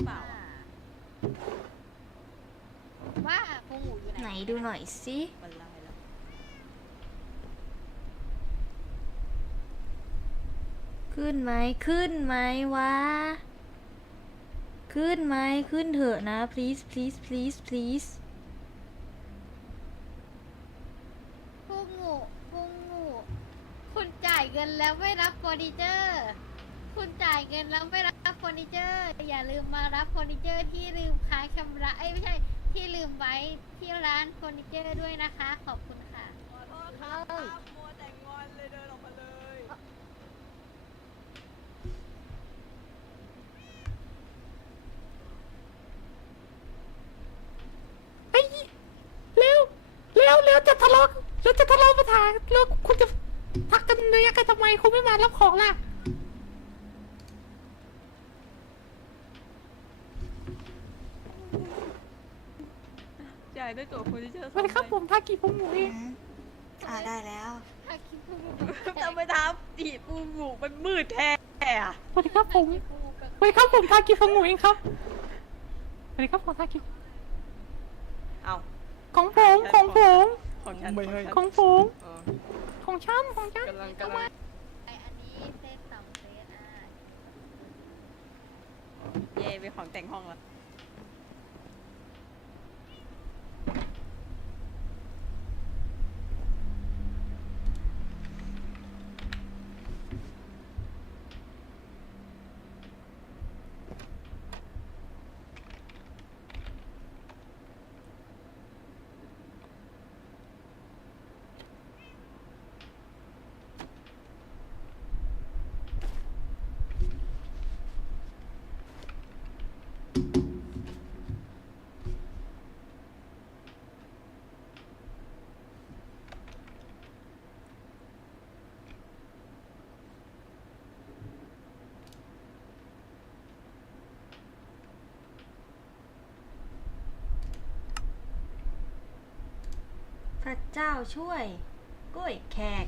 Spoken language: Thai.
ือเปล่าว่าพงหูอยู่ไหนไหนดูหน่อยสิขึ้นไหมขึ้นไหมวะ ขึ้นไหมขึ้นเถอะนะ please please please please พงหูพงหูคุณจ่ายเงินแล้วไม่รับเฟอร์นิเจอร์ คุณจ่ายเงินแล้วไม่รับเฟอร์นิเจอร์ อย่าลืมมารับเฟอร์นิเจอร์ที่ลืมค้างชำระเอ้ยไม่ใช่ที่ลืมไว้ที่ร้านเฟอร์นิเจอร์ด้วยนะคะ ขอบคุณค่ะ ขอโทษครับมัวแต่งอนเลยเดินออกมาเลยไอ้เร็วเร็วเร็วจะทะเลาะเร็วจะทะเลาะมาถามแล้วคุณจะทักกันระยะกันทำไมคุณไม่มารับของล่ะ จ่ายด้วยตัวเฟอร์นิเจอร์สวัสดีครับผมทากิผมหมูเองอ่าได้แล้วถ้าคิดพูดทำไมทำจีบปูหมูมันมืดแท้อะสวัสดีครับผมสวัสดีครับผมทากิผมหมูเองครับสวัสดีครับผมทากิเอาของผมของผม ของฉันไม่ให้ ของผมเออของฉันของฉันกำลังกำลัง ไออันนี้เซตสองเซตอะ เย่เป็นของแต่งห้องแล้ว พระเจ้าช่วยกล้วยแขก